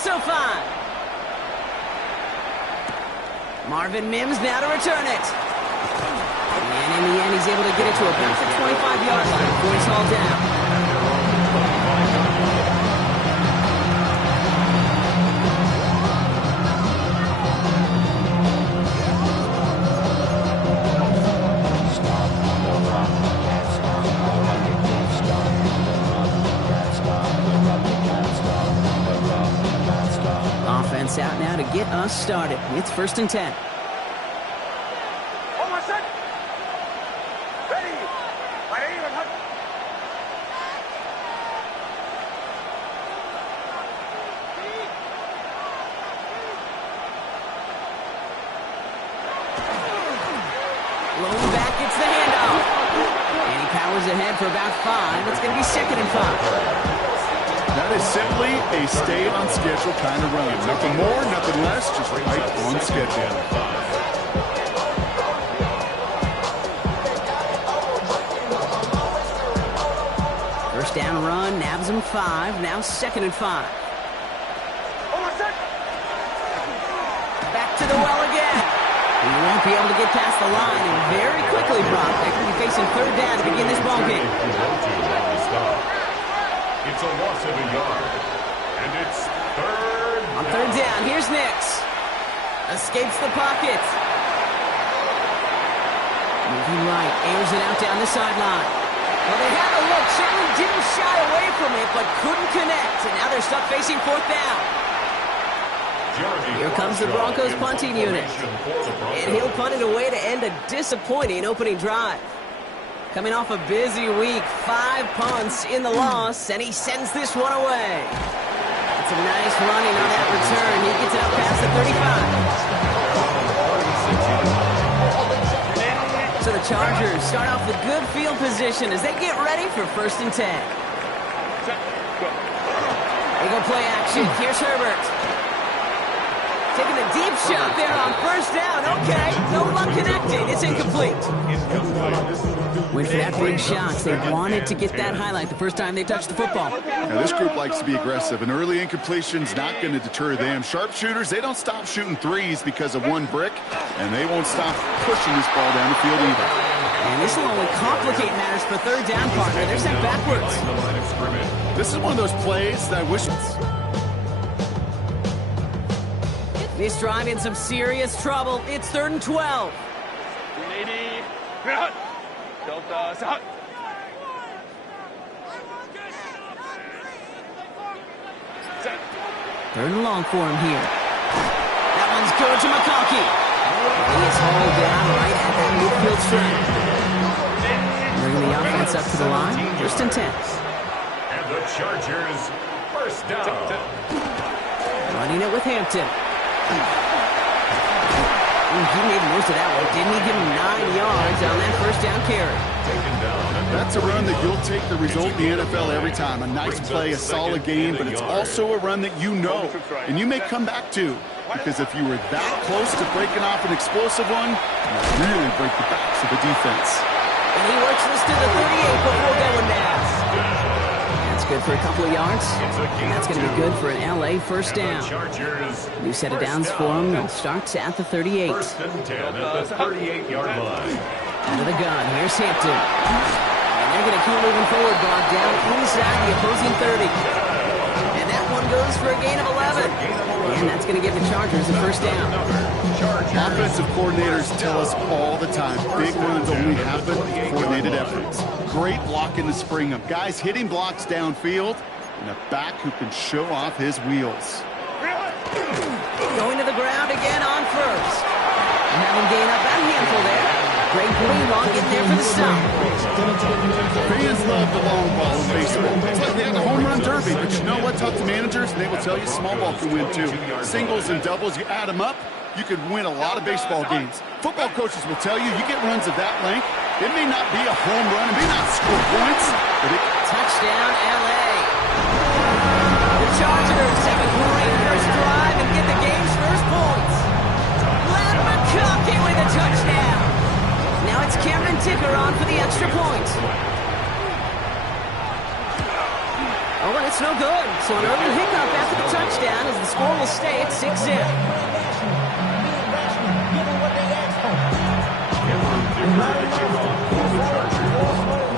so far. Marvin Mims now to return it. And in the end, he's able to get it to about the 25-yard line before he's hauled down. Offense out now to get us started. It's 1st and 10. Lone back gets the handoff. And he powers ahead for about 5. It's going to be 2nd and 5. That is simply a stay-on-schedule kind of run. Nothing more, nothing less, just right on schedule. First down run, nabs him 5. Now 2nd and 5. Back to the well again. He won't be able to get past the line, and very quickly, Brock, they're going to be facing 3rd down to begin this ball game. It's a loss of a yard, and it's 3rd. On 3rd down, here's Nix. Escapes the pocket. Moving right, airs it out down the sideline. Well, they had a look, certainly didn't shy away from it, but couldn't connect, and now they're stuck facing 4th down. Here comes the Broncos punting unit. And he'll punt it away to end a disappointing opening drive. Coming off a busy week, 5 punts in the loss, and he sends this one away. It's a nice running on that return. He gets it up past the 35. So the Chargers start off with good field position as they get ready for 1st and 10. They go play action. Here's Herbert. Taking a deep shot there on 1st down. Okay, no luck connecting. It's incomplete. Went for that big shot. They wanted to get that highlight the first time they touched the football. Now, this group likes to be aggressive. An early incompletion's not going to deter them. Sharpshooters, they don't stop shooting threes because of one brick, and they won't stop pushing this ball down the field either. And this will only complicate matters for 3rd down, partner. They're sent backwards. This is one of those plays that I wish... This drive in some serious trouble. It's 3rd and 12. Third and long for him here. That one's good to McConkey. He is hauled down right at that midfield stretch. Bringing the offense up to the line. 1st and 10. And the Chargers, 1st down. Running it with Hampton. He made most of that one, didn't he? Give him 9 yards on that 1st down carry. That's a run that you'll take the result in the NFL every time. A nice play, a solid game, but it's also a run that you know, and you may come back to. Because if you were that close to breaking off an explosive one, you really break the backs of the defense. And he works this to the 38 before going down. That's good for a couple of yards, and that's going to be good for an LA 1st down. New set of downs for him. They'll start at the 38. 1st and 10 at the 38-yard line. Out of the gun, here's Hampton. And they're going to keep moving forward, Bob, down inside the opposing 30. And that one goes for a gain of 11. And that's going to give the Chargers a 1st down. Offensive coordinators tell us all the time, big runs only happen with coordinated efforts. Great block in the spring of guys hitting blocks downfield, and a back who can show off his wheels. Going to the ground again on 1st. And having gained up that handful there. Greg Greenlaw getting there for the stop. Fans love the long ball in baseball. It's like they had the home run derby, but you know what? Talk to managers, and they will tell you small ball can win too. Singles and doubles, you add them up, you could win a lot of baseball games. Football coaches will tell you, you get runs of that length, it may not be a home run, it may not score points, but it... Touchdown, LA. The Chargers have a great first drive and get the game's first points. Glenn McConkey with a touchdown. Now it's Cameron Ticker on for the extra point. Oh, and it's no good. So an early hiccup after the touchdown as the stay at 6-zip.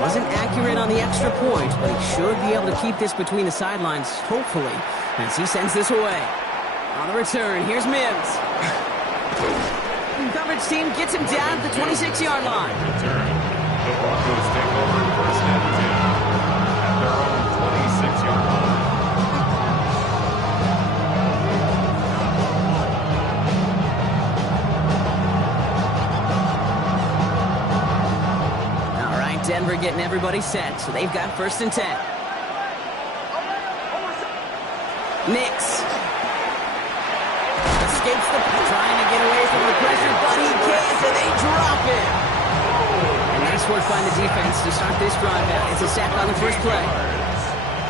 Wasn't accurate on the extra point, but he should be able to keep this between the sidelines, hopefully, as he sends this away. On the return, here's Mims. Coverage team gets him down at the 26-yard line. Return. The Broncos take over first and 10 at their own 26-yard line. All right, Denver getting everybody set, so they've got first and 10. Nix. Escapes trying to get away from the pressure, but he can't, and they drop it. And nice work by the defense to start this drive out. It's a sack on the first play.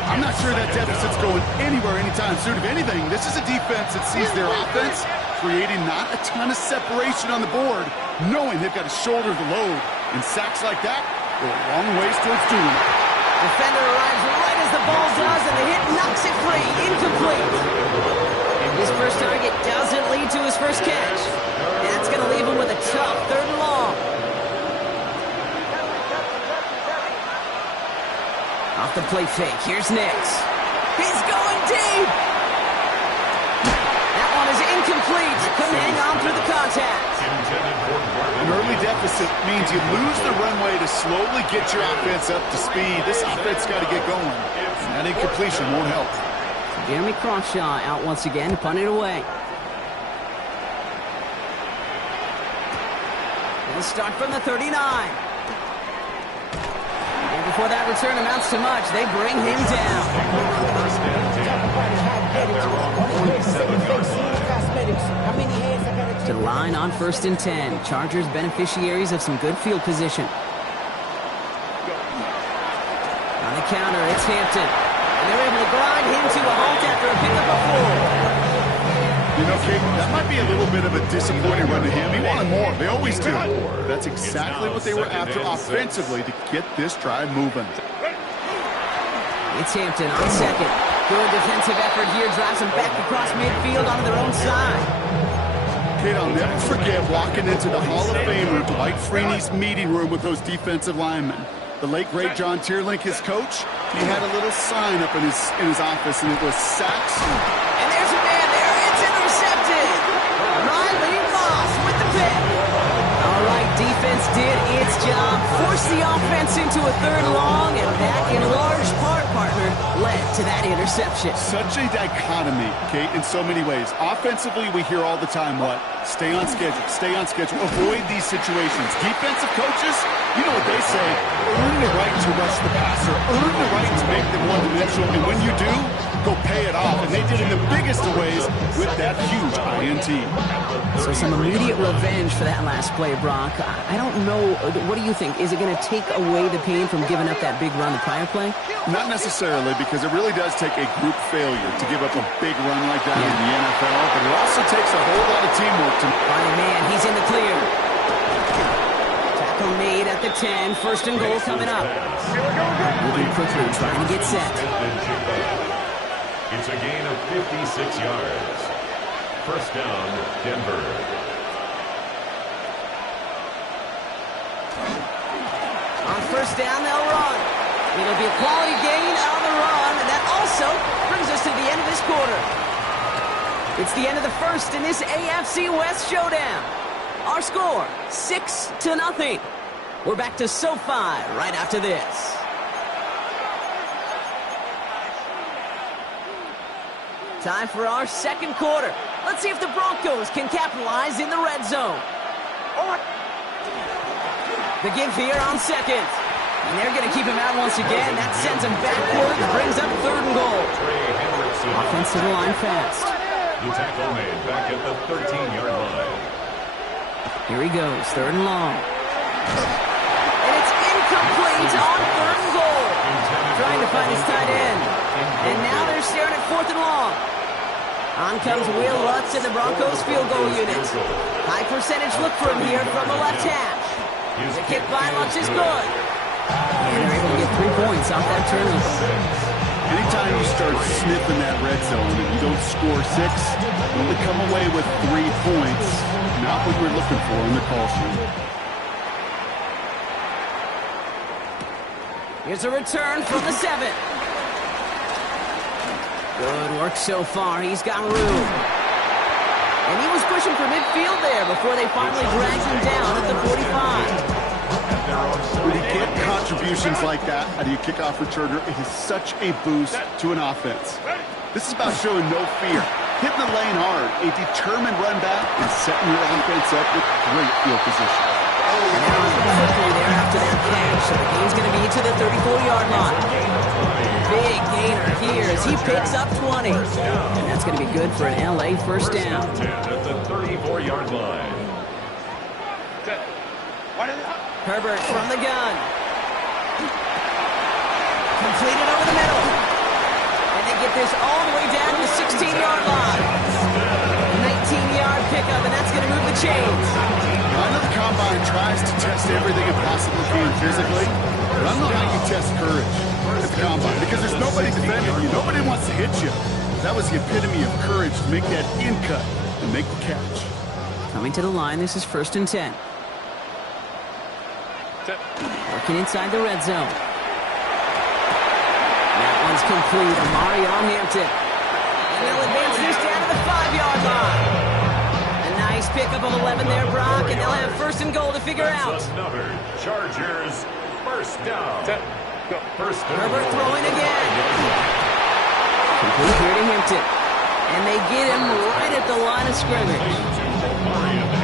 I'm not sure that deficit's going anywhere anytime soon. If anything, this is a defense that sees their offense creating not a ton of separation on the board, knowing they've got to shoulder the load. And sacks like that go a long ways towards doing it. Defender arrives right as the ball does, and the hit knocks it free. Incomplete. His first target doesn't lead to his first catch. That's going to leave him with a tough 3rd and long. Off the play fake, here's Nix. He's going deep. That one is incomplete. Couldn't hang on through the contact. An early deficit means you lose the runway to slowly get your offense up to speed. This offense got to get going. That incompletion won't help. Jeremy Crawshaw out once again, punted away. They'll start from the 39. And before that return amounts to much, they bring him down. To the line on first and 10. Chargers beneficiaries of some good field position. On the counter, it's Hampton. And they're able to grind him to a halt after a pickup of 4. You know, Kate, that might be a little bit of a disappointing run to him. He wanted more. They always do. That's exactly what they were after offensively to get this drive moving. It's Hampton on second. Good defensive effort here. Drives them back across midfield onto their own side. Kate, I'll never forget walking into the Hall of Famer Dwight Freeney's meeting room with those defensive linemen. The late, great John Tierlink, his coach, he had a little sign up in his office, and it was sacks. And there's a man there. It's intercepted. Riley Moss with the pick. All right, defense did its job. Forced the offense into a 3rd long, and that, in large part, partner, led to that interception. Such a dichotomy, Kate, in so many ways. Offensively, we hear all the time what? Stay on schedule, avoid these situations. Defensive coaches, you know what they say, earn the right to rush the passer, earn the right to make them one-dimensional, and when you do, go pay it off. And they did it in the biggest of ways with that huge INT. So some immediate revenge for that last play, Brock. I don't know, what do you think? Is it going to take away the pain from giving up that big run the prior play? Not necessarily, because it really does take a group failure to give up a big run like that in the NFL, but it also takes a whole lot of teamwork to... Man, he's in the clear. Tackle made at the 10. First and goal coming up. Moving quickly, trying to get set. It's a gain of 56 yards. First down, Denver. On first down, they'll run. It'll be a quality gain on the run, and that also brings us to the end of this quarter. It's the end of the first in this AFC West showdown. Our score, 6-0. We're back to SoFi right after this. Time for our second quarter. Let's see if the Broncos can capitalize in the red zone. The give here on second. And they're going to keep him out once again. That sends him backward, brings up 3rd and goal. Offensive line fast. The tackle made back at the 13-yard line. Here he goes, 3rd and long. And it's incomplete on 3rd and goal. Trying to find his tight end. And now they're staring at 4th and long. On comes Will Lutz in the Broncos field goal unit. High percentage look for him here from the left hash. The kick by Lutz is good. And they're able to get 3 points off that turnover. And Anytime you start sniffing that red zone and you don't score 6, you only come away with 3 points. Not what we're looking for in the call sheet. Here's a return from the 7. Good work so far. He's got room. And he was pushing for midfield there before they finally dragged him down at the 45. When you get contributions like that out of your kickoff returner, it is such a boost to an offense. This is about showing no fear, hitting the lane hard, a determined run back, and setting your offense up with great field position. And now quickly there after that catch, so the game's going to be to the 34-yard line. Big gainer here as he picks up 20. And that's going to be good for an LA first down. At the 34-yard line. Herbert from the gun. Completed over the middle. And they get this all the way down to the 16-yard line. 19-yard pickup, and that's going to move the chains. I know the Combine tries to test everything it possibly can physically, but I don't know how you test courage at the Combine because there's nobody defending you. Nobody wants to hit you. That was the epitome of courage to make that in cut and make the catch. Coming to the line, this is 1st and 10. Working inside the red zone. That one's complete. Amari on Hampton. And they'll advance this down to the 5-yard line. A nice pickup of 11 there, Brock, and they'll have 1st and goal to figure out. Another Chargers first down. Herbert throwing again. Complete here to Hampton. And they get him right at the line of scrimmage.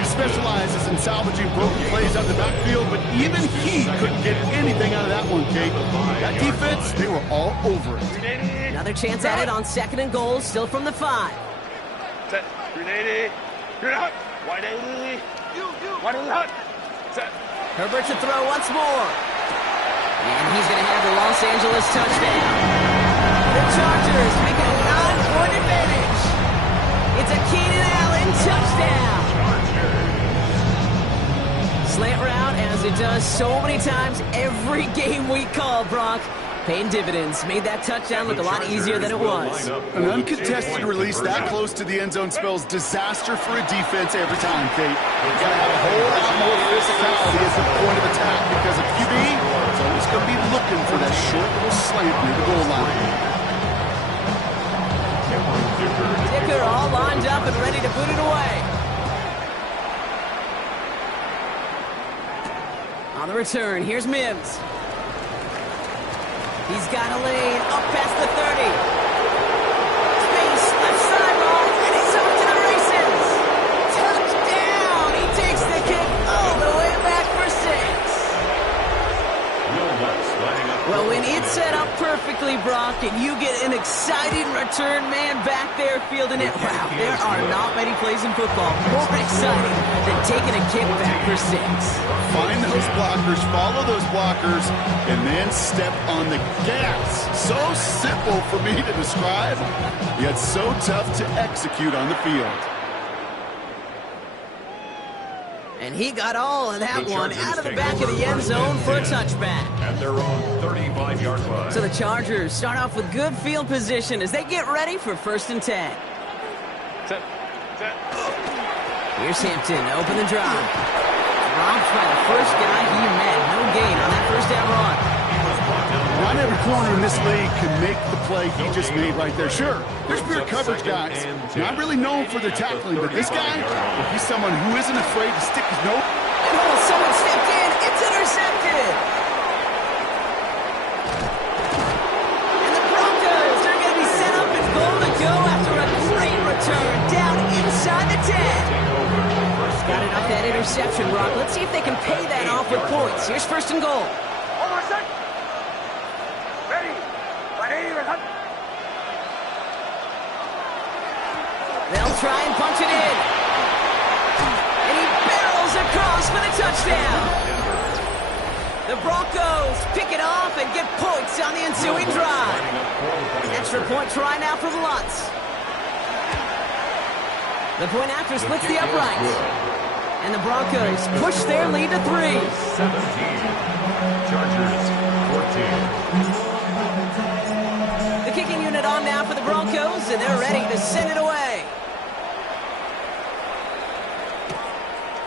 He specializes in salvaging broken plays out of the backfield, but even he couldn't get anything out of that one, Kate. That defense, they were all over it. Another chance at it on 2nd and goal, still from the 5. Herbert to throw once more. And he's going to have the Los Angeles touchdown. The Chargers make it a 9-point advantage. It's a Keenan Allen touchdown. Slant route, as it does so many times every game we call, Brock. Paying dividends. Made that touchdown look a lot easier than it was. An uncontested release that close to the end zone spells disaster for a defense every time, Kate. You've got to have a whole lot more physicality as a point of attack because a QB is always going to be looking for that short little slant near the goal line. Dicker all lined up and ready to put it away. On the return, here's Mims. He's got a lane up past the 30. Space, left sideline, and he's off to the races. Touchdown! He takes the kick all the way back for 6. Well, when it's set up perfectly, Brock, and you get an exciting return man back there fielding it, wow, there are not many plays in football more exciting than taking a kick back for 6. Find those blockers, follow those blockers, and then step on the gas. So simple for me to describe, yet so tough to execute on the field. And he got all of that one out of the back of the end zone for a touchback. At their own 35-yard line. So the Chargers start off with good field position as they get ready for 1st and 10. Here's Hampton, open the drive. Robbed by the first guy he met. No gain on that 1st down run. Not every corner in this league can make the play he just made right there. Sure, there's pure coverage guys, not really known for their tackling, but this guy, he's someone who isn't afraid to stick his nose. Oh, someone stepped in. It's intercepted. And the Broncos are going to be set up and goal to go after a great return down inside the 10. Got it off that interception, Rock. Let's see if they can pay that off with points. Here's 1st and goal. They'll try and punch it in. And he barrels across for the touchdown. The Broncos pick it off and get points on the ensuing drive. Extra point try now for the Lutz. The point after splits the uprights. And the Broncos push their lead to 3. 17. Chargers 14. The The kicking unit on now for the Broncos, and they're ready to send it away.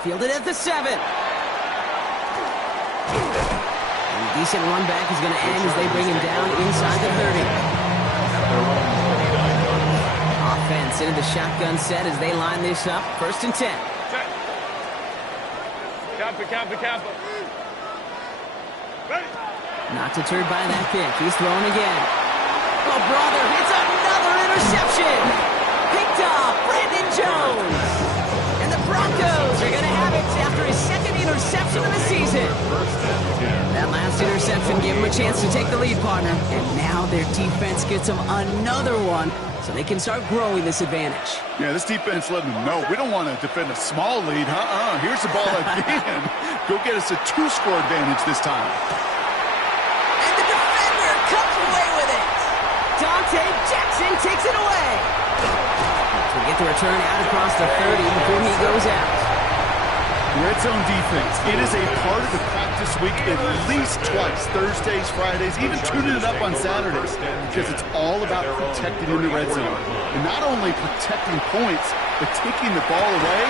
Fielded at the 7. And a decent run back is going to end as they bring him down inside the 30. Offense into the shotgun set as they line this up. 1st and 10. Kappa. Not deterred by that kick. He's throwing again. Oh, brother, it's another interception. Picked off Brandon Jones. And the Broncos are going to have it after his 2nd interception of the season. That last interception gave him a chance to take the lead, partner. And now their defense gets them another one, so they can start growing this advantage. Yeah, this defense letting them know we don't want to defend a small lead. Here's the ball again. Go get us a 2-score advantage this time. And the defender comes away with it. Dante Jackson takes it away. So we get the return out across the 30 before he goes out. Red zone defense. It is a part of the practice week at least twice. Thursdays, Fridays, even tuning it up on Saturdays. Because it's all about protecting in the red zone. And not only protecting points, but taking the ball away.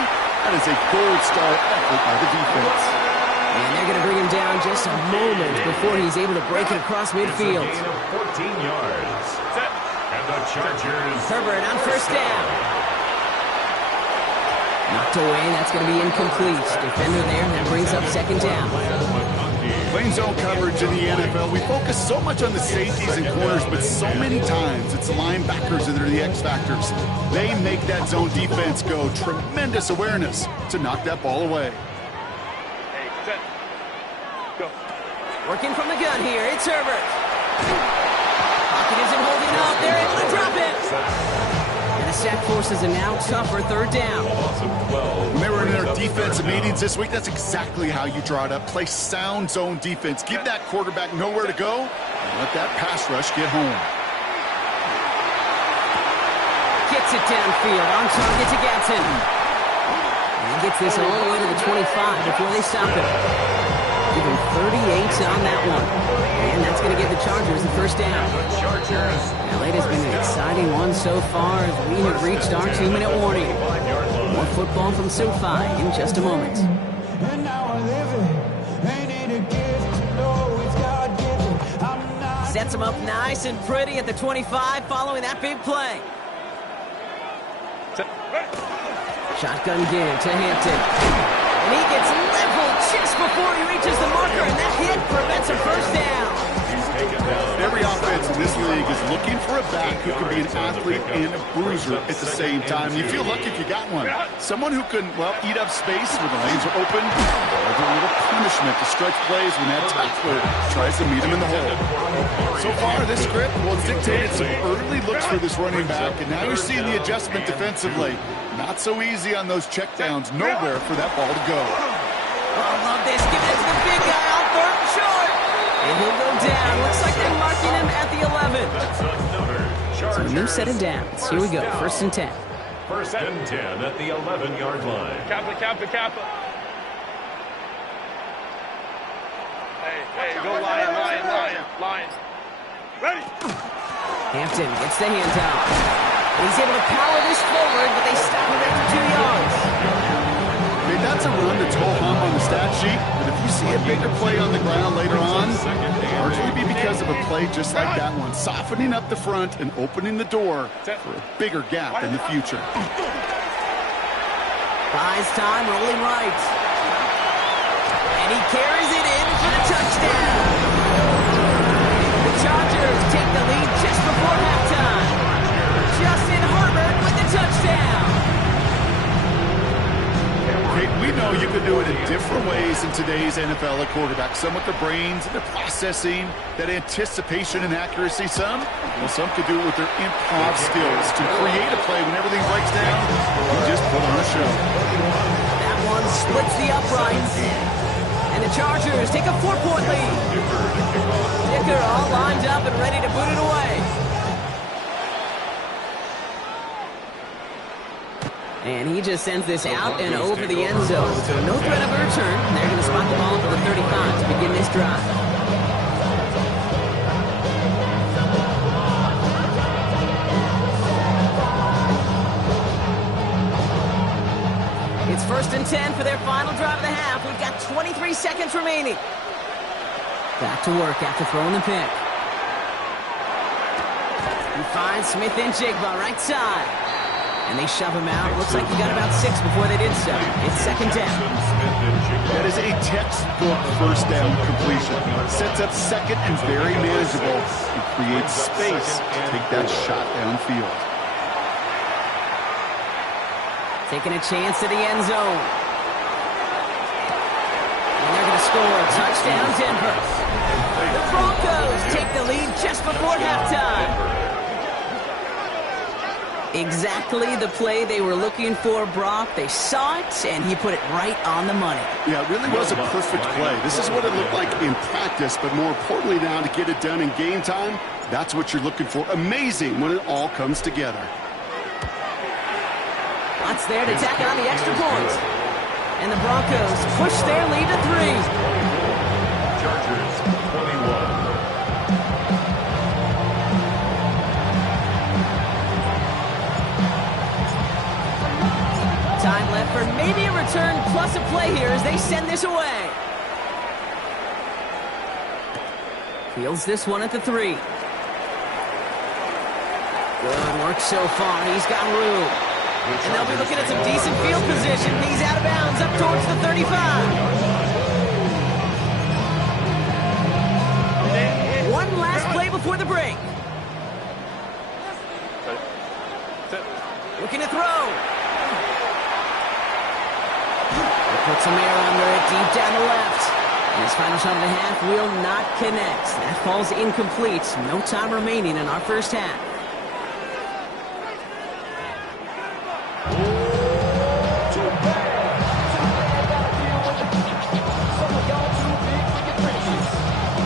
That is a gold star effort by the defense. And they're going to bring him down just a moment before he's able to break it across midfield. 14 yards. And the Chargers. Herbert on 1st down. Knocked away, that's going to be incomplete. Defender there, that brings up 2nd down. Playing zone coverage in the NFL, we focus so much on the safeties and corners, but so many times it's the linebackers that are the X factors. They make that zone defense go. Tremendous awareness to knock that ball away. Hey, set. Go. Working from the gun here, it's Herbert. Pocket isn't holding up, they're able to drop it. And the sack forces a now tougher 3rd down. When they were in their defensive meetings this week, that's exactly how you draw it up. Play sound zone defense. Give that quarterback nowhere to go, and let that pass rush get home. Gets it downfield, on target to Gatson. And he gets this all the way to the 25 before they stop him. Give him 38 on that one. And that's going to give the Chargers the 1st down. Now, it has been an exciting one so far as we have reached our 2-minute warning. More football from SoFi in just a moment. Sets him up nice and pretty at the 25 following that big play. Shotgun give to Hampton. And he gets leveled just before he reaches the marker, and that hit prevents a 1st down. Every offense in this league is looking for a back who can be an athlete and a bruiser at the same time. You feel lucky if you got one. Someone who can, well, eat up space when the lanes are open, or a little punishment to stretch plays when that tackler tries to meet him in the hole. So far, this script, well, it's dictated some early looks for this running back, and now you're seeing the adjustment defensively. Not so easy on those checkdowns. Nowhere for that ball to go. Oh, I love this. Give it to the big guy on 3rd and short. And he'll go down. Looks like they're marking him at the 11. So a new set of downs. Here we go. 1st and 10. 1st and 10 at the 11-yard line. Kappa. Hey, go Lion. Ready? Hampton gets the handoff. He's able to power this forward, but they stop him after 2 yards. Okay, that's a run that's ho-hum on the stat sheet, but if you see a bigger play on the ground later on, it'll largely be because of a play just like that one, softening up the front and opening the door for a bigger gap in the future. Buys time, rolling right. And he carries it in for the touchdown. The Chargers take the lead just before halftime. Justin Herbert with the touchdown. Okay, we know you can do it in different ways in today's NFL at quarterback. Some with their brains and their processing, that anticipation and accuracy. Some could do it with their improv skills to create a play when everything breaks down. You just put on a show. That one splits the uprights. And the Chargers take a 4-point lead. Dicker all lined up and ready to boot it away. And he just sends this out and over the end zone. So no threat of a return. They're going to spot the ball for the 35 to begin this drive. First and 10 for their final drive of the half. We've got 23 seconds remaining. Back to work after throwing the pick. He finds Smith and Jigba right side. And they shove him out. Looks like he got about 6 before they did so. It's second down. That is a textbook first down completion. Sets up second and very manageable. It creates space to take that shot downfield. Taking a chance to the end zone. And they're going to score. Touchdown, Denver. The Broncos take the lead just before halftime. Exactly the play they were looking for, Brock. They saw it, and he put it right on the money. Yeah, it really was a perfect play. This is what it looked like in practice, but more importantly now to get it done in game time, that's what you're looking for. Amazing when it all comes together. Lots there to tack on the extra point. And the Broncos push their lead to 3. Chargers 21. Time left for maybe a return plus a play here as they send this away. Fields this one at the 3. Good work so far. He's got room. And they'll be looking at some decent field position. He's out of bounds up towards the 35. One last play before the break. Looking to throw. Put some air under it, deep down the left. And his final shot of the half will not connect. That falls incomplete. No time remaining in our first half.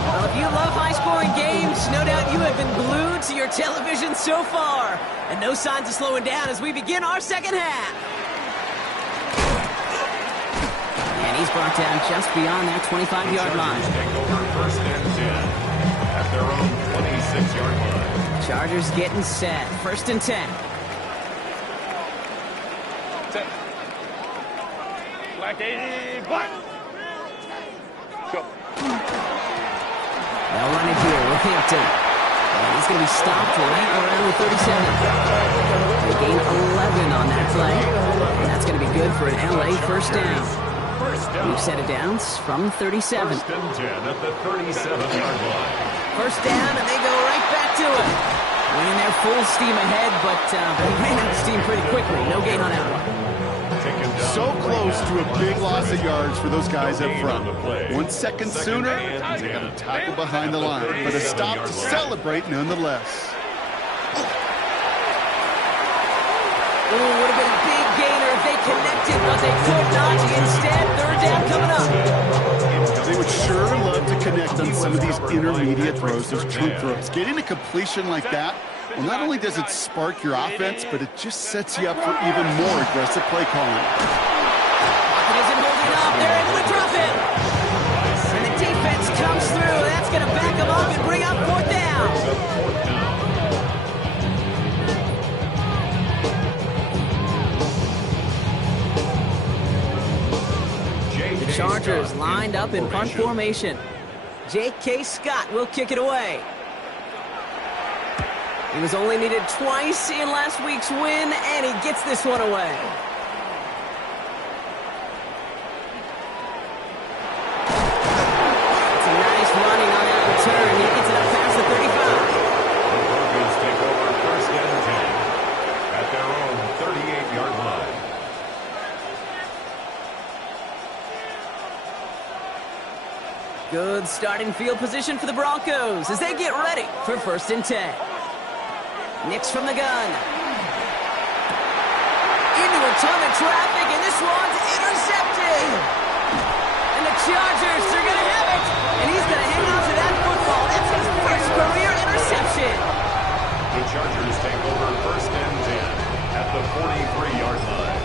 Well, if you love high-scoring games, no doubt you have been glued to your television so far. And no signs of slowing down as we begin our second half. He's brought down just beyond that 25-yard line. Take over first and 10 at their own 26-yard line. Chargers getting set. First and 10. Set. Black 80, black. Go. They'll run it here with Hampton. And he's going to be stopped right around the 37. They gain 11 on that play. And that's going to be good for an LA first down. We've set it down from 37. First and 10 at the 37-yard line. First down, and they go right back to it. Winning their full steam ahead, but they ran out of steam pretty quickly. No gain on that one. So close to a big loss of yards for those guys up front. 1 second sooner, they got a tackle behind the line, but a stop to celebrate nonetheless. Ooh, would have been a big gainer if they connected, but they could not. Instead, third down coming up. They would sure love to connect on some of these intermediate throws, those chunk throws. Getting a completion like that, well, not only does it spark your offense, but it just sets you up for even more aggressive play calling. Pocket isn't holding up. They're able to drop it. And the defense comes through. That's going to back them up and bring up fourth down. The Chargers lined up in punt formation. J.K. Scott will kick it away. He was only needed twice in last week's win, and he gets this one away. It's a nice running on that return. He gets it up past the 35. The Broncos take over first and 10 at their own 38-yard line. Good starting field position for the Broncos as they get ready for first and 10. Nix from the gun. Into a ton of traffic, and this one's intercepted. And the Chargers are going to have it. And he's going to hang on to that football. That's his first career interception. The Chargers take over first and 10 at the 43-yard line.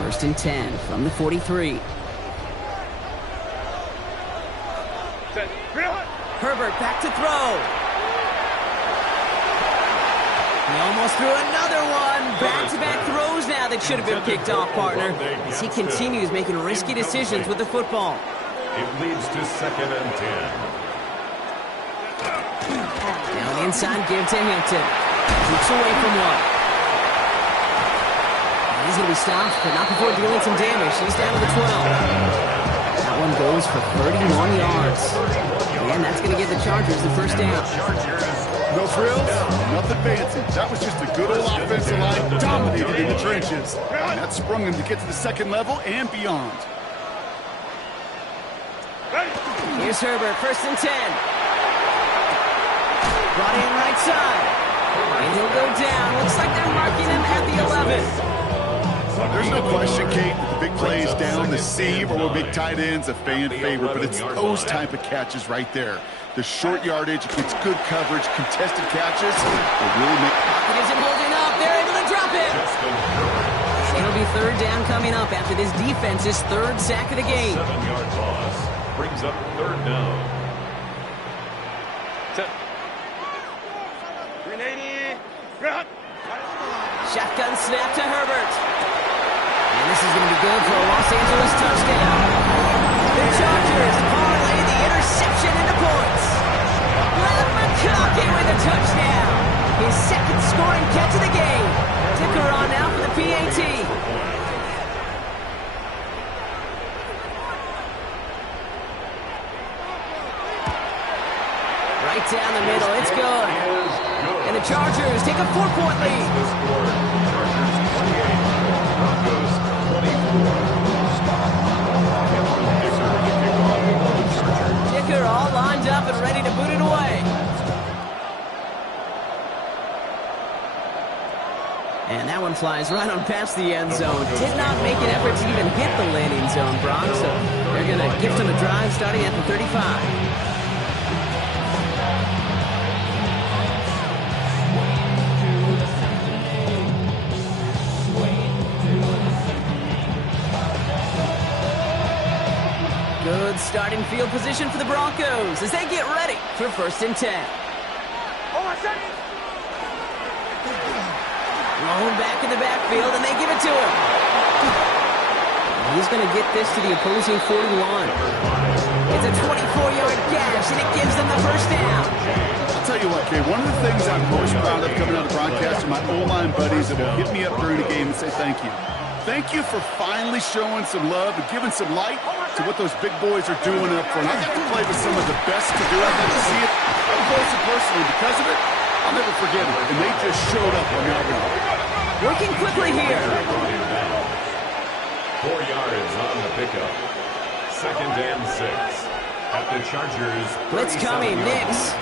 First and 10 from the 43. Set. Real hot. Herbert back to throw. He almost threw another one. Back-to-back throws now. that should have been picked off, partner, as he continues making risky decisions with the football. It leads to 2nd and 10. Now an inside give to Hampton. Keeps away from one. He's going to be stopped, but not before dealing some damage. He's down to the 12. That one goes for 31 yards. And that's going to give the Chargers the first down. No frills, nothing fancy. That was just a good old offensive line dominated in the trenches. And that sprung them to get to the second level and beyond. Here's Herbert, 1st and 10. Brought in right side. And he'll go down. Looks like they're marking him at the 11. There's no question, Kate, that the big plays down the seam or big tight ends a fan favorite, but it's those type of catches right there. The short yardage, it's good coverage, contested catches will really make... Pocket isn't holding up. They're able to drop it. It'll be 3rd down coming up after this defense's 3rd sack of the game. 7-yard loss brings up 3rd down. Set. 380. Shotgun snap to Herbert. And this is going to be good for a Los Angeles touchdown. The Chargers parlay the interception into points. Brad McConkey with a touchdown. His 2nd scoring catch of the game. Ticker on now for the PAT. Right down the middle. It's good. And the Chargers take a 4-point lead. The score, Chargers 28, Broncos 24. Dicker all lined up and ready to boot it away. And that one flies right on past the end zone. Did not make an effort to even hit the landing zone, Brock. So they're going to gift him a drive starting at the 35. Good starting field position for the Broncos as they get ready for 1st and 10. Rolling back in the backfield, and they give it to him. He's going to get this to the opposing 41. It's a 24-yard gash, and it gives them the first down. I'll tell you what, Kay, one of the things I'm most proud of coming out of the broadcast are my O-line buddies that will hit me up during the game and say thank you. Thank you for finally showing some love and giving some light to what those big boys are doing up front. I got to play with some of the best to do it. I got to see it up close and personally. Because of it, I'll never forget it. And they just showed up on Melbourne. Working quickly here. 4 yards on the pickup. 2nd and 6. At the Chargers. Blitz coming, Nix.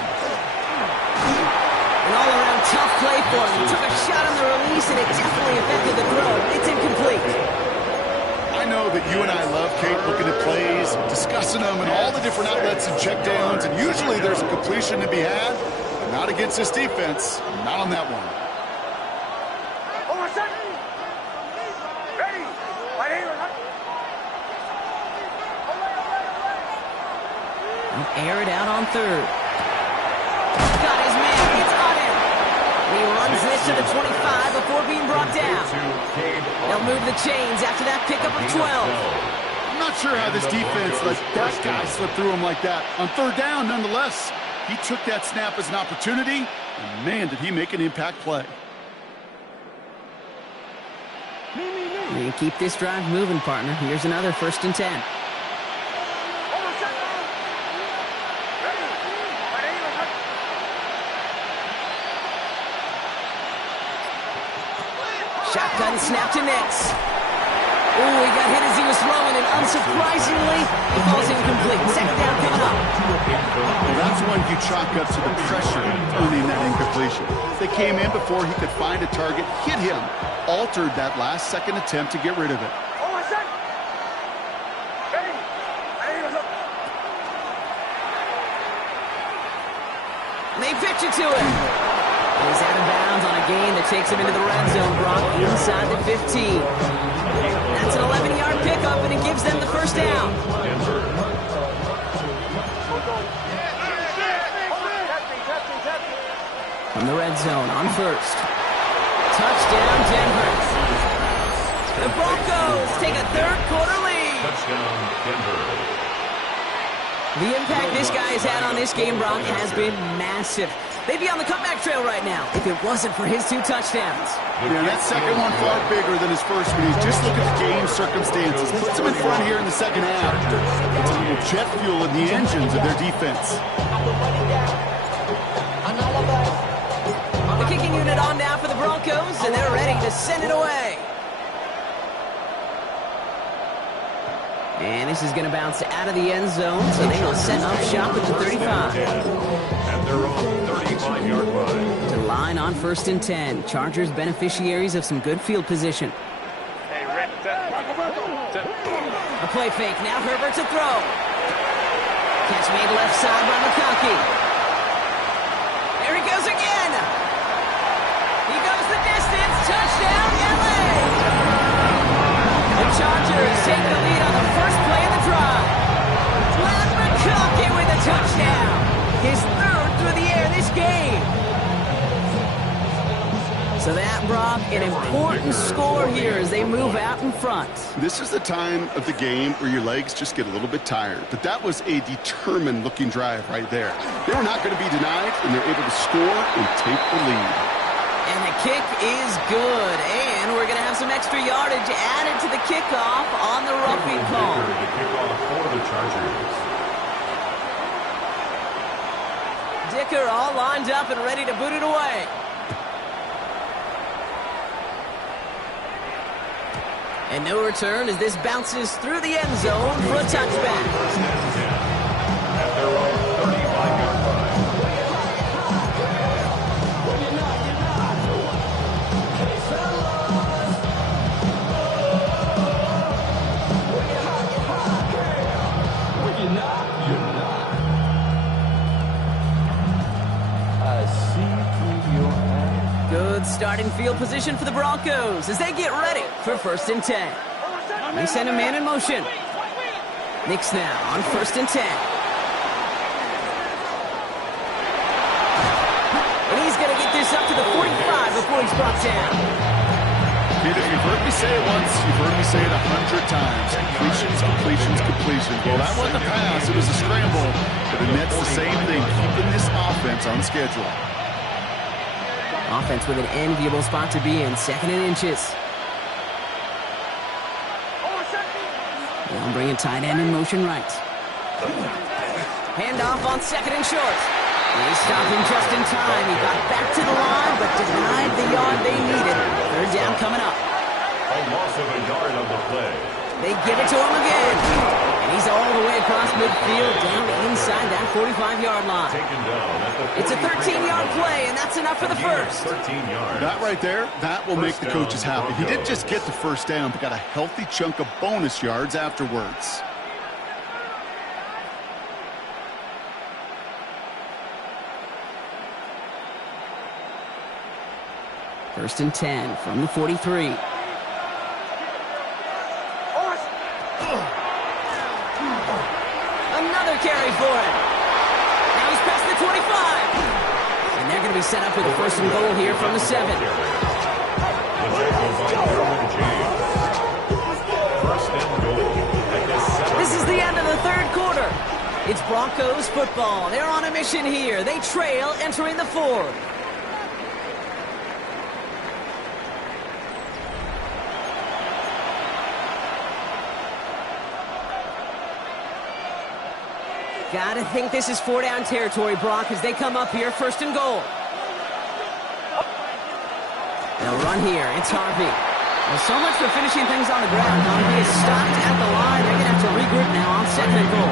An all-around tough play for him. He took a shot on the release, and it definitely affected the throw. It's incomplete. I know that you and I love, Kate, looking at plays, discussing them, and all the different outlets and checkdowns, and usually there's a completion to be had, but not against this defense, not on that one. Air it out on 3rd. Got his man. It's on him. He runs this to the 25 before being brought down. They'll move the chains after that pickup of 12. I'm not sure how this defense let that guy slip through him like that. On 3rd down, nonetheless, he took that snap as an opportunity, and man, did he make an impact play. We can keep this drive moving, partner. Here's another 1st and 10. Shotgun snap to Nix. Ooh, he got hit as he was throwing, and unsurprisingly, he falls incomplete. 2nd down coming up. Well, that's when you chalk up to the pressure earning that incompletion. They came in before he could find a target, hit him, altered that last-second attempt to get rid of it. They pitch it to him. He's out of bounds on a gain that takes him into the red zone, Brock, inside the 15. That's an 11-yard pickup, and it gives them the first down. From the red zone on 1st. Touchdown, Denver. The Broncos take a third-quarter lead. Touchdown, Denver. The impact this guy has had on this game, Brock, has been massive. They'd be on the comeback trail right now if it wasn't for his 2 touchdowns. Yeah, that second one far bigger than his first one. Just look at the game circumstances. Puts them in front here in the second half. It's a little jet fuel in the engines of their defense. The kicking unit on now for the Broncos, and they're ready to send it away. And this is going to bounce out of the end zone, so they will set up shop at the 35. At their own 35-yard line. To line on 1st and 10. Chargers beneficiaries of some good field position. Hey, Rick, A play fake. Now Herbert to throw. Catch made left side by McConkey. There he goes again. He goes the distance. Touchdown, LA. The Chargers take the lead on the first play of the drive. Glenn McConkey with a touchdown. His 3rd through the air this game. So that, Brock, an important score here as they move out in front. This is the time of the game where your legs just get a little bit tired. But that was a determined-looking drive right there. They were not going to be denied, and they're able to score and take the lead. And the kick is good. And we're going to have some extra yardage added to the kickoff on the roughing call. The kickoff for the Chargers. Dicker all lined up and ready to boot it away. And no return as this bounces through the end zone for a touchback. At their own 35-yard line. Good starting field position for the Broncos as they get ready for 1st and 10. They send a man in motion. Nix now on 1st and 10. And he's going to get this up to the 45 before he's brought down. Kid, if you've heard me say it once, you've heard me say it 100 times. Completions, completions, completions. Well, that wasn't a pass. It was a scramble. But the Nets the same thing, keeping this offense on schedule. Offense with an enviable spot to be in, 2nd and inches. Now bringing tight end in motion right. Handoff on 2nd and short. They stopped him just in time. He got back to the line, but denied the yard they needed. 3rd down coming up. A loss of a yard on the play. They give it to him again. And he's all the way across midfield, down inside that 45-yard line. Taken down at the It's a 13-yard play, and that's enough for the first. 13 yards. That right there, that will make the coaches happy. He didn't just get the 1st down, but got a healthy chunk of bonus yards afterwards. First and 10 from the 43. Another carry for it. Now he's past the 25. And they're going to be set up with a 1st and goal here from the 7. The tackle by Derwin James. 1st and goal at the 7. This is the end of the 3rd quarter. It's Broncos football. They're on a mission here. They trail entering the 4th. Gotta think this is 4-down territory, Brock, as they come up here, 1st and goal. They'll run here. It's Harvey. Well, so much for finishing things on the ground. Harvey is stopped at the line. They're going to have to regroup now on 2nd and goal.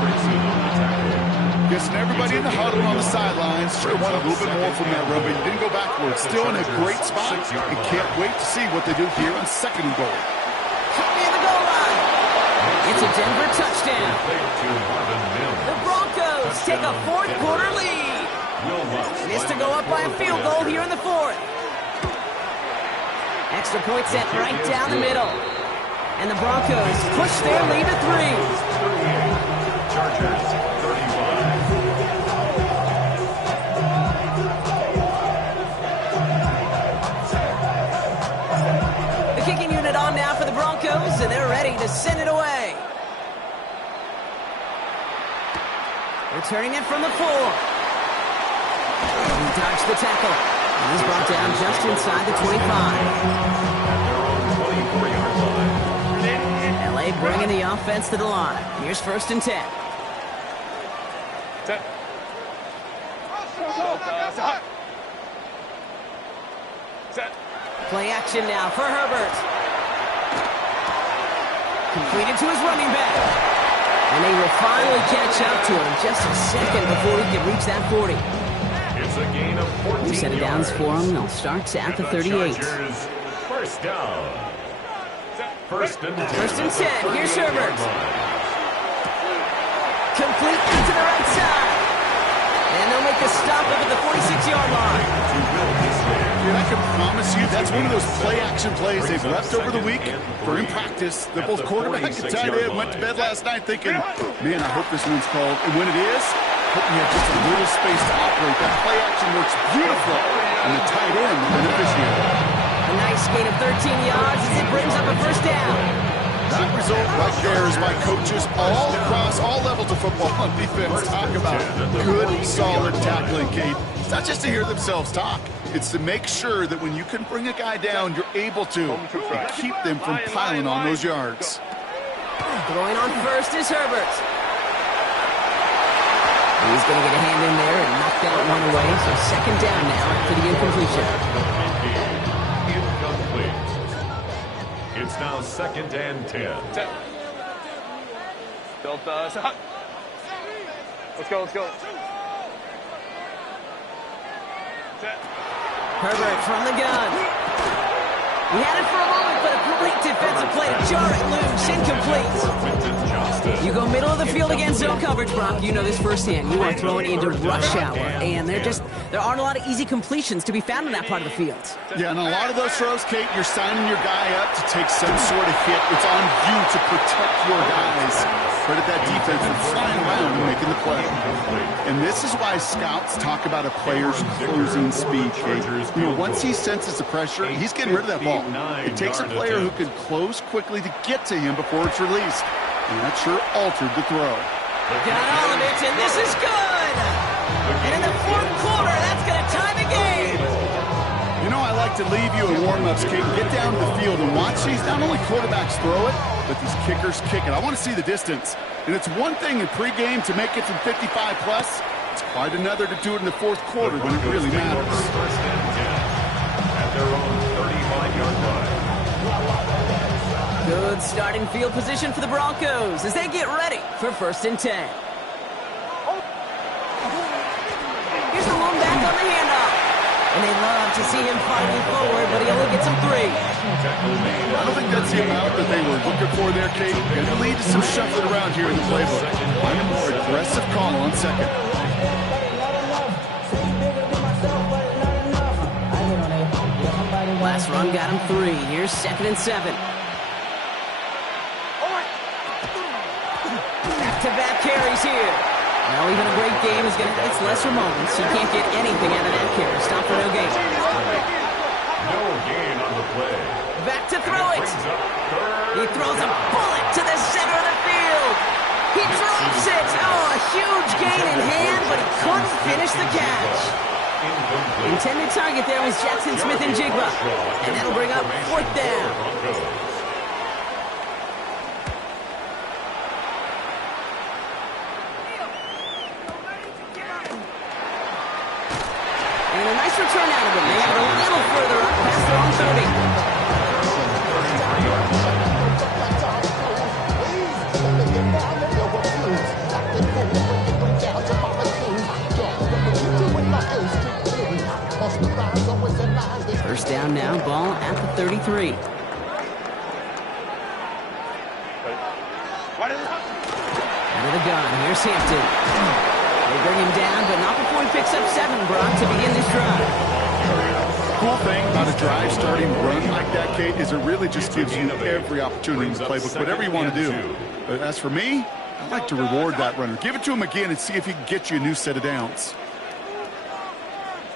Guessing everybody in the huddle on the sidelines sure wanted a little bit more from that run, but he didn't go backwards. Still in a great spot and can't wait to see what they do here on 2nd and goal. Harvey at the goal line. It's a Denver touchdown. The Broncos take a 4th quarter lead. Missed to go up by a field goal here in the 4th. Extra point set right down the middle. And the Broncos push their lead to 3. Chargers 35. The kicking unit on on now for the Broncos, and they're ready to send it away. Returning it from the 4. He dodged the tackle. And he's brought down just inside the 25. LA bringing the offense to the line. Here's 1st and 10. Set. Play action now for Herbert. Completed to his running back. And they will finally catch up to him just a second before he can reach that 40. It's a gain of 14 New set of downs yards. for him. They'll start at the 38. Chargers, first down. First and 10. Here's Herbert. Complete to the right side. And they'll make a stop up at the 46-yard line. And I can promise you that's one of those play-action plays they've left over the week for in practice. The both quarterback and tight end went to bed last night thinking, man, I hope this one's called. And when it is, hope you have just a little space to operate. That play action works beautiful. And the tight end, the beneficiary. A nice gain of 13 yards as it brings up a 1st down. That result right there is why coaches all across all levels of football and defense talk about good, solid tackling, Kate. It's not just to hear themselves talk. It's to make sure that when you can bring a guy down, you're able to and keep them from piling on those yards. Throwing on 1st is Herbert. He's going to get a hand in there and knock that one away. So 2nd down now after the incompletion. Incomplete. It's now 2nd and 10. Set. Delta. Set. Let's go. Set. Herbert from the gun. He had it for a moment, but a great defensive play to jar it loose. Incomplete. You go middle of the field against zone coverage, Brock. You know this firsthand. You are throwing into rush hour, and there aren't a lot of easy completions to be found in that part of the field. Yeah, and a lot of those throws, Kate, you're signing your guy up to take some sort of hit. It's on you to protect your guys. Credit that defense for flying around and making the play. And this is why scouts talk about a player's closing speed, Kate. You know, once he senses the pressure, he's getting rid of that ball. It takes a player who can close quickly to get to him before it's released. And that sure altered the throw. Got all of it, and this is good! And in the 4th quarter, that's going to tie the game! You know, I like to leave you in warm-ups, Kate. Get down to the field and watch these. Not only quarterbacks throw it, but these kickers kick it. I want to see the distance. And it's one thing in pregame to make it from 55+. It's quite another to do it in the 4th quarter when it really matters. First and 10 at their own 35-yard line. Good starting field position for the Broncos as they get ready for 1st and 10. Here's the lone back on the handoff. And they love to see him fighting forward, but he only gets him 3. I don't think that's the amount that they were looking for there, Kate. It can lead to some shuffling around here in the playbook. I'm a more aggressive call on 2nd. Last run got him 3. Here's 2nd and 7. Back-to-back carries here. Now even a great game is going to have its lesser moments. You can't get anything out of that carry. Stop for no gain. No gain on the play. Back to throw it. He throws a bullet to the center of the field. He drops it. Oh, a huge gain in hand, but he couldn't finish the catch. Intended target there was Jackson Smith and Jigba. And that'll bring up 4th down. And a nice return out of him. They have it a little further up past their own 30. First down now, ball at the 33. Out of the gun, here's Hampton. They bring him down, but not before he picks up 7, Brock, to begin this drive. Cool thing about a drive starting run like that, Kate, is it really just gives you every opportunity in the playbook, whatever you want to do. But as for me, I like to reward that runner. Give it to him again and see if he can get you a new set of downs.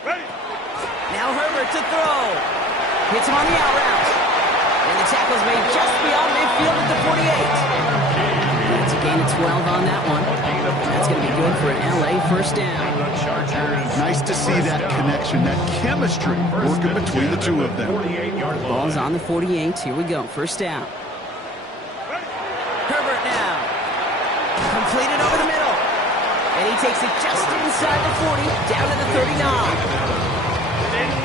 Now Herbert to throw. Hits him on the out route. And the tackle's made negative on that one. That's going to be good for an LA first down. Nice to see that connection, that chemistry working between the two of them. Ball's on the 48. Here we go. First down. Herbert now. Completed over the middle. And he takes it just inside the 40, down to the 39.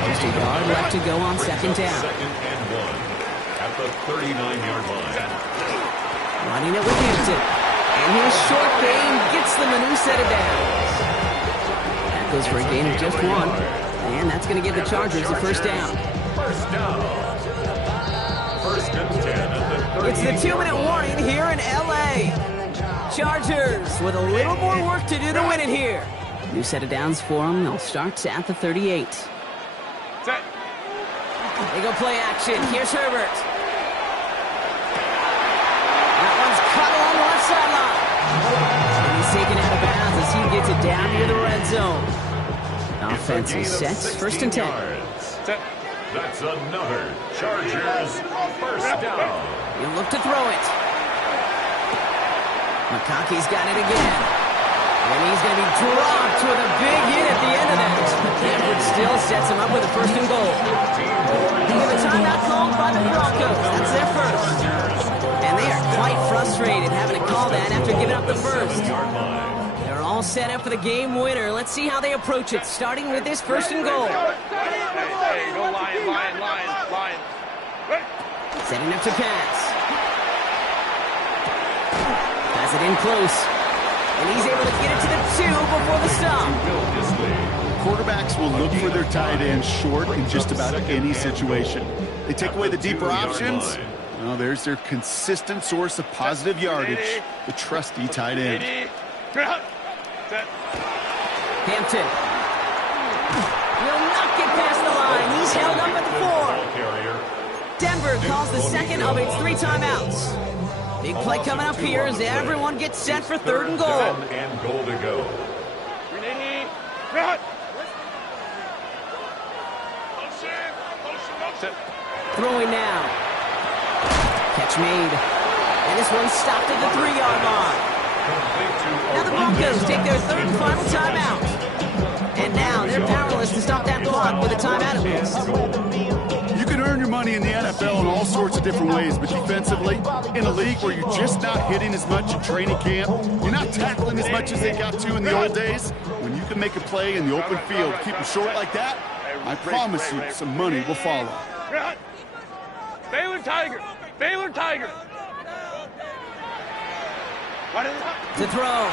Just a yard left to go on second down. Second and 1 at the 39-yard line. Running it with Hampton. And his short game gets them a new set of downs. That goes for a gain of just 1. And that's going to give the Chargers a first down. First down. First and 10 at the 30. It's the 2-minute warning here in L.A. Chargers with a little more work to do to win it here. New set of downs for them. They'll start at the 38. Set. They go play action. Here's Herbert. That one's cut along the left sideline. And he's taken out of bounds as he gets it down near the red zone. Offense is set. First and 10. Set. That's another Chargers first down. You look to throw it. McConkey's got it again. And he's going to be dropped with a big hit at the end of that. Edwards still sets him up with a first and goal. They have a timeout called by the Broncos. That's their first. And they are quite frustrated having to call that after giving up the first. They're all set up for the game winner. Let's see how they approach it, starting with this first and goal. Hey, go Lion. Setting up to pass. Has it in close. And he's able to get it to the 2 before the stop. Quarterbacks will look for their tight end short in just about any situation. They take away the deeper options. Well, there's their consistent source of positive yardage, the trusty tight end. Set. Hampton. Will not get past the line. He's held up at the 4. Denver calls the second of its 3 timeouts. Big play coming up here as everyone gets set for third and goal. And goal to go. Throwing now. Catch made. And this one's stopped at the 3-yard line. Now the Broncos take their third and final timeout. And now they're powerless to stop that clock with a timeout at least. You can earn your money in the NFL in all sorts of different ways, but defensively, in a league where you're just not hitting as much in training camp, you're not tackling as much as they got to in the old days, when you can make a play in the open field, keep them short like that, I promise you some money will follow. Baylor Tiger. To throw.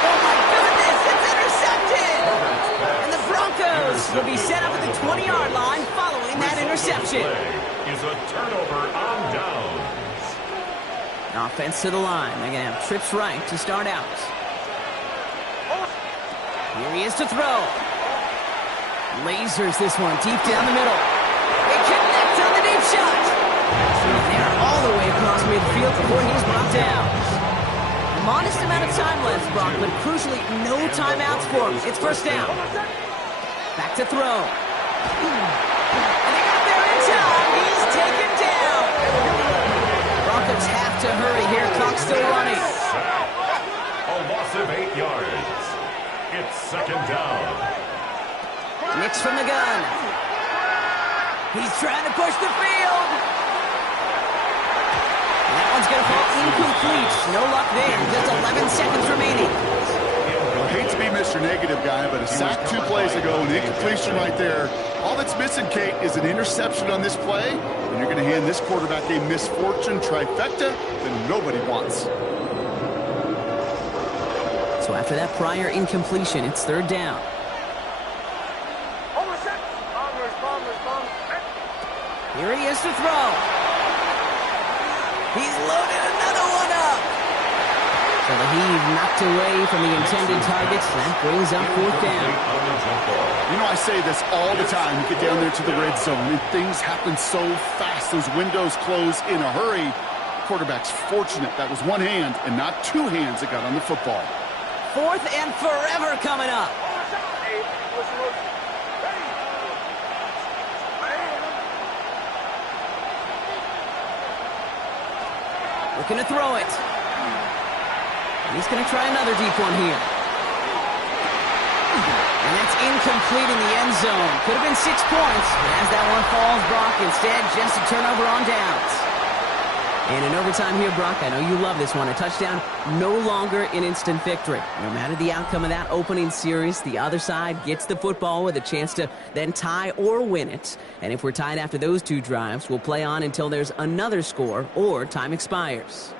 Oh my goodness, it's intercepted! And the Broncos will be set up at the 20-yard line following that interception. Is a turnover on downs. Offense to the line. They're going to have trips right to start out. Here he is to throw. Lasers this one deep down the middle. They connect on the deep shot. And they're all the way across midfield before he's brought down. A modest amount of time left, Brock, but crucially no timeouts for him. It's first down. Back to throw. And they got there in time. He's taken down. Broncos have to hurry here. Clock's still running. A loss of 8 yards. It's second down. Mix from the gun. He's trying to push the field. And that one's going to fall incomplete. No luck there. Just 11 seconds remaining. I hate to be Mr. Negative guy, but a sack 2 plays ago, an incompletion right there. All that's missing, Kate, is an interception on this play, and you're going to hand this quarterback a misfortune trifecta that nobody wants. So after that prior incompletion, it's third down. Here he is to throw. He's loaded another one up. So the heave knocked away from the intended targets. That brings up fourth down. You know, I say this all the time. You get down there to the red zone, and things happen so fast. Those windows close in a hurry. Quarterback's fortunate that was one hand and not 2 hands that got on the football. Fourth and forever coming up. Looking to throw it. And he's going to try another deep one here. And that's incomplete in the end zone. Could have been 6 points, but as that one falls, Brock, instead just a turnover on downs. And in overtime here, Brock, I know you love this one. A touchdown, no longer an instant victory. No matter the outcome of that opening series, the other side gets the football with a chance to then tie or win it. And if we're tied after those 2 drives, we'll play on until there's another score or time expires.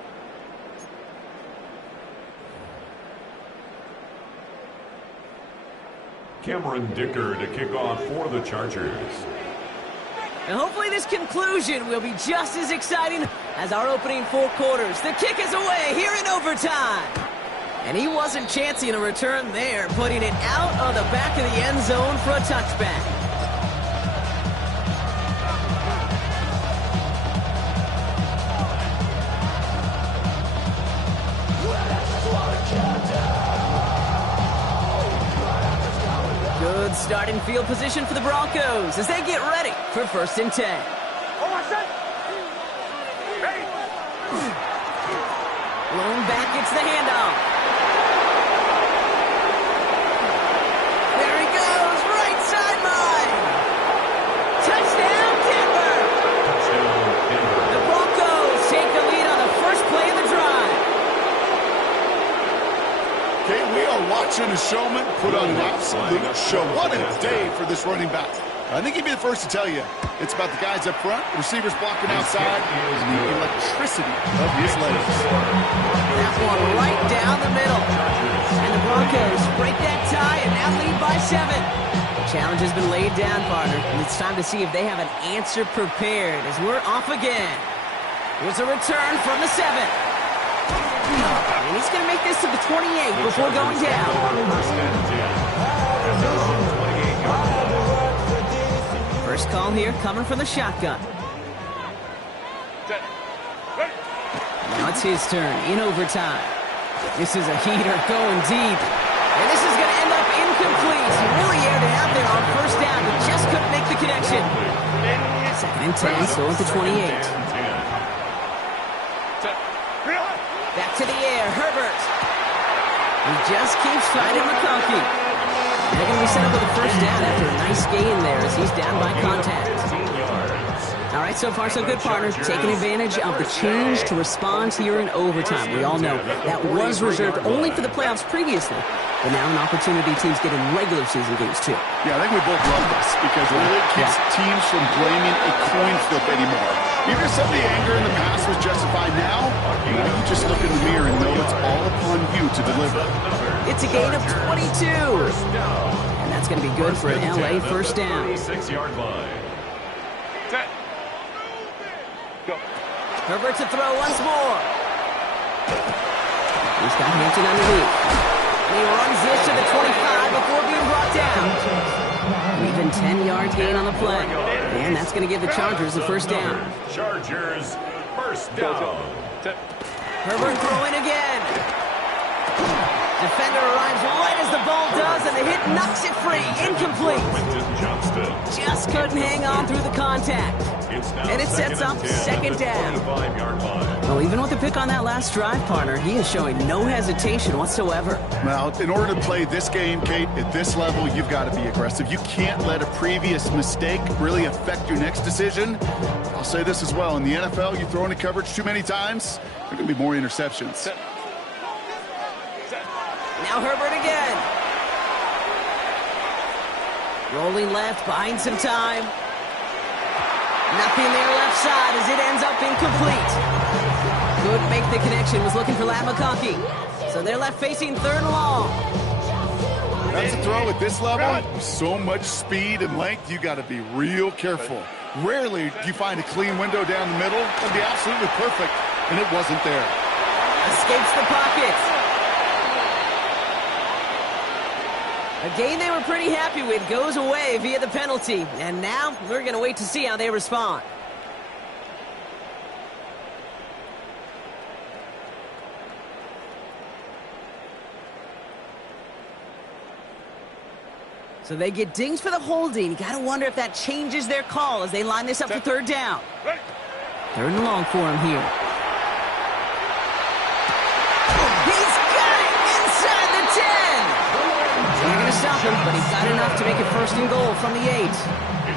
Cameron Dicker to kick off for the Chargers. And hopefully this conclusion will be just as exciting as our opening 4 quarters. The kick is away here in overtime. And he wasn't chancing a return there, putting it out of the back of the end zone for a touchback. Good starting field position for the Broncos as they get ready for 1st and 10. Blown back, it's the handoff. There he goes, right sideline. Touchdown, Denver. The Broncos take the lead on the first play of the drive. Okay, we are watching a showman put on an absolute show. What a day for this running back. I think he'd be the first to tell you it's about the guys up front, receivers blocking outside, and the electricity of his legs. That one right down the middle. And the Broncos break that tie and now lead by 7. The challenge has been laid down, partner, and it's time to see if they have an answer prepared as we're off again. Here's a return from the 7. And he's going to make this to the 28 before going down. First call here coming from the shotgun. Now it's his turn in overtime. This is a heater going deep. And this is going to end up incomplete. He really aired it out there on 1st down, but just couldn't make the connection. 2nd and 10, so at the 28. Back to the air, Herbert. He just keeps fighting McConkey. They're going to be set up with a 1st down after a nice gain there as he's down by contact. All right, so far so good, partner. Taking advantage of the change to respond here in overtime. We all know that was reserved only for the playoffs previously, but now an opportunity teams get in regular season games too. Yeah, I think we both love this because it really keeps teams from blaming a coin flip anymore. Even if some of the anger in the past was justified now you just look in the mirror and know it's all upon you to deliver. It's a gain of 22. And that's going to be good for an LA 1st down. 6-yard line. Go. Herbert to throw once more. He's got Hampton underneath. And he runs this to the 25 before being brought down. An even 10-yard gain on the play. And that's going to give the Chargers a 1st down. Chargers, 1st down. Herbert throwing again. Defender arrives right as the ball does, and the hit knocks it free. Incomplete. Just couldn't hang on through the contact. And it sets up 2nd down. Well, even with the pick on that last drive, partner, he is showing no hesitation whatsoever. Well, in order to play this game, Kate, at this level, you've got to be aggressive. You can't let a previous mistake really affect your next decision. I'll say this as well. In the NFL, you throw into coverage too many times, there are going to be more interceptions. Now Herbert again. Rolling left, buying some time. Nothing there left side as it ends up incomplete. Couldn't make the connection, was looking for Lat McConkey. So they're left facing 3rd and long. That's a throw at this level. So much speed and length, you got to be real careful. Rarely do you find a clean window down the middle. That'd be absolutely perfect, and it wasn't there. Escapes the pocket. A game they were pretty happy with goes away via the penalty. And now we're going to wait to see how they respond. So they get dinged for the holding. You got to wonder if that changes their call as they line this up for 3rd down. 3rd and long for him here. He's got They're going to stop him, but he got enough to make it 1st and goal from the 8.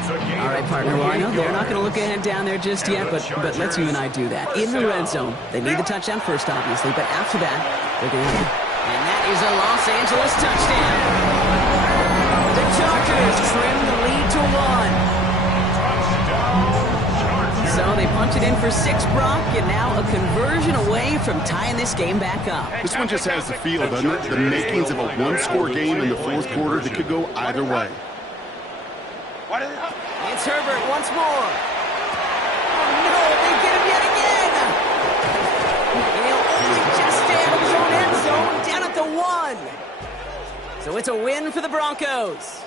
All right, partner, well, I know they're not going to look ahead down there just yet, but let's you and I do that. In the red zone, they need the touchdown first, obviously, but after that, they're going to have to... And that is a Los Angeles touchdown. The Chargers trim the lead to 1. So they punch it in for 6, Brock, and now a conversion away from tying this game back up. This one just has the feel, doesn't it? The makings of a one-score game in the 4th quarter that could go either way. It's Herbert once more. Oh, no, they get him yet again. And he'll only just stay out of his own end zone, down at the 1. So it's a win for the Broncos.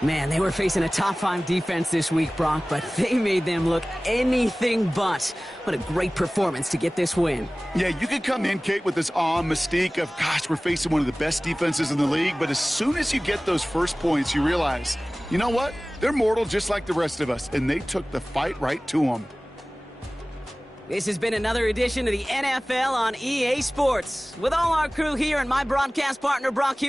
Man, they were facing a top 5 defense this week, Brock, but they made them look anything but. What a great performance to get this win. Yeah, you could come in, Kate, with this awe and mystique of, gosh, we're facing one of the best defenses in the league, but as soon as you get those first points, you realize, you know what? They're mortal just like the rest of us, and they took the fight right to them. This has been another edition of the NFL on EA Sports. With all our crew here and my broadcast partner, Brock Hughes.